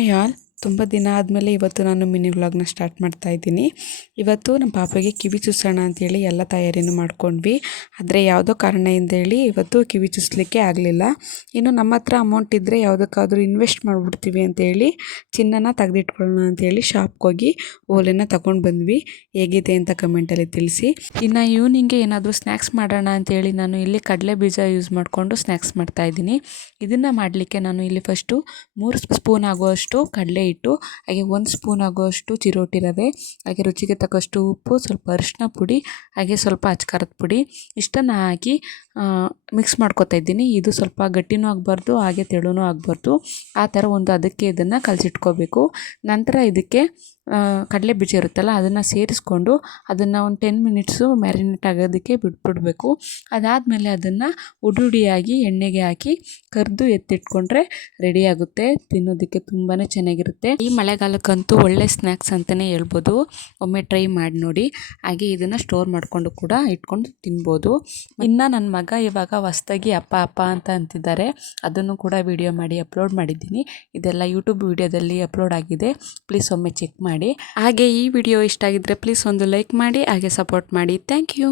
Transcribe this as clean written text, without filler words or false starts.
Hi all, ತುಂಬ ದಿನ ಆದಮೇಲೆ ಇವತ್ತು ನಾನು ಮಿನಿ ವ್ಲಾಗ್ನ ಸ್ಟಾರ್ಟ್ ಮಾಡ್ತಾ ಇದ್ದೀನಿ. ಇವತ್ತು ನಮ್ಮ ಪಾಪಗೆ ಕಿವಿ ಚೂಸೋಣ ಅಂತೇಳಿ ಎಲ್ಲ ತಯಾರಿನೂ ಮಾಡ್ಕೊಂಡ್ವಿ. ಆದರೆ ಯಾವುದೋ ಕಾರಣದಿಂದ ಹೇಳಿ ಇವತ್ತು ಕಿವಿ ಚೂಸಲಿಕ್ಕೆ ಆಗಲಿಲ್ಲ. ಇನ್ನು ನಮ್ಮ ಹತ್ರ ಅಮೌಂಟ್ ಇದ್ದರೆ ಯಾವುದಕ್ಕಾದ್ರೂ ಇನ್ವೆಸ್ಟ್ ಮಾಡಿಬಿಡ್ತೀವಿ ಅಂತೇಳಿ ಚಿನ್ನನ ತೆಗೆದಿಟ್ಕೊಳ್ಳೋಣ ಅಂತೇಳಿ ಶಾಪ್ಗೆ ಹೋಗಿ ಓಲೆನ ತಗೊಂಡು ಬಂದ್ವಿ. ಹೇಗಿದೆ ಅಂತ ಕಮೆಂಟಲ್ಲಿ ತಿಳಿಸಿ. ಇನ್ನು ಈವ್ನಿಂಗ್ಗೆ ಏನಾದರೂ ಸ್ನ್ಯಾಕ್ಸ್ ಮಾಡೋಣ ಅಂತೇಳಿ ನಾನು ಇಲ್ಲಿ ಕಡಲೆ ಬೀಜ ಯೂಸ್ ಮಾಡಿಕೊಂಡು ಸ್ನ್ಯಾಕ್ಸ್ ಮಾಡ್ತಾಯಿದ್ದೀನಿ. ಇದನ್ನು ಮಾಡಲಿಕ್ಕೆ ನಾನು ಇಲ್ಲಿ ಫಸ್ಟು 3 ಸ್ಪೂನ್ ಆಗುವಷ್ಟು ಕಡಲೆ ಹಿಟ್ಟು, ಹಾಗೆ 1 ಸ್ಪೂನ್ ಆಗುವಷ್ಟು ಚಿರೋಟಿ ರವೆ, ಹಾಗೆ ರುಚಿಗೆ ತಕ್ಕಷ್ಟು ಉಪ್ಪು, ಸ್ವಲ್ಪ ಅರಿಶಿನ ಪುಡಿ, ಹಾಗೆ ಸ್ವಲ್ಪ ಅಚ್ಕಾರದ ಪುಡಿ ಇಷ್ಟನ್ನು ಹಾಕಿ ಮಿಕ್ಸ್ ಮಾಡ್ಕೊತಾ ಇದ್ದೀನಿ. ಇದು ಸ್ವಲ್ಪ ಗಟ್ಟಿನೂ ಆಗಬಾರ್ದು ಹಾಗೆ ತೆಳುನೂ ಆಗಬಾರ್ದು, ಆ ಥರ ಒಂದು ಅದಕ್ಕೆ ಇದನ್ನು ಕಲಸಿಟ್ಕೋಬೇಕು. ನಂತರ ಇದಕ್ಕೆ ಕಡಲೆ ಬೀಜ ಇರುತ್ತಲ್ಲ ಅದನ್ನು ಸೇರಿಸ್ಕೊಂಡು ಅದನ್ನು ಒಂದು 10 ಮಿನಿಟ್ಸು ಮ್ಯಾರಿನೇಟ್ ಆಗೋದಕ್ಕೆ ಬಿಟ್ಬಿಡಬೇಕು. ಅದಾದಮೇಲೆ ಅದನ್ನು ಉಡುಡಿಯಾಗಿ ಎಣ್ಣೆಗೆ ಹಾಕಿ ಕರೆದು ಎತ್ತಿಟ್ಕೊಂಡ್ರೆ ರೆಡಿ ಆಗುತ್ತೆ. ತಿನ್ನೋದಕ್ಕೆ ತುಂಬಾ ಚೆನ್ನಾಗಿರುತ್ತೆ. ಈ ಮಳೆಗಾಲಕ್ಕಂತೂ ಒಳ್ಳೆ ಸ್ನ್ಯಾಕ್ಸ್ ಅಂತಲೇ ಹೇಳ್ಬೋದು. ಒಮ್ಮೆ ಟ್ರೈ ಮಾಡಿ ನೋಡಿ. ಹಾಗೆ ಇದನ್ನು ಸ್ಟೋರ್ ಮಾಡಿಕೊಂಡು ಕೂಡ ಇಟ್ಕೊಂಡು ತಿನ್ಬೋದು. ಇನ್ನು ನನ್ನ ಮಗ ಇವಾಗ ಹೊಸ್ದಾಗಿ ಅಪ್ಪ ಅಪ್ಪ ಅಂತ ಅಂತಿದ್ದಾರೆ. ಅದನ್ನು ಕೂಡ ವಿಡಿಯೋ ಮಾಡಿ ಅಪ್ಲೋಡ್ ಮಾಡಿದ್ದೀನಿ. ಇದೆಲ್ಲ ಯೂಟ್ಯೂಬ್ ವಿಡಿಯೋದಲ್ಲಿ ಅಪ್ಲೋಡ್ ಆಗಿದೆ, ಪ್ಲೀಸ್ ಒಮ್ಮೆ ಚೆಕ್ ಮಾಡಿ. ಹಾಗೆ ಈ ವಿಡಿಯೋ ಇಷ್ಟ ಆಗಿದ್ರೆ ಪ್ಲೀಸ್ ಒಂದು ಲೈಕ್ ಮಾಡಿ, ಹಾಗೆ ಸಪೋರ್ಟ್ ಮಾಡಿ. Thank you.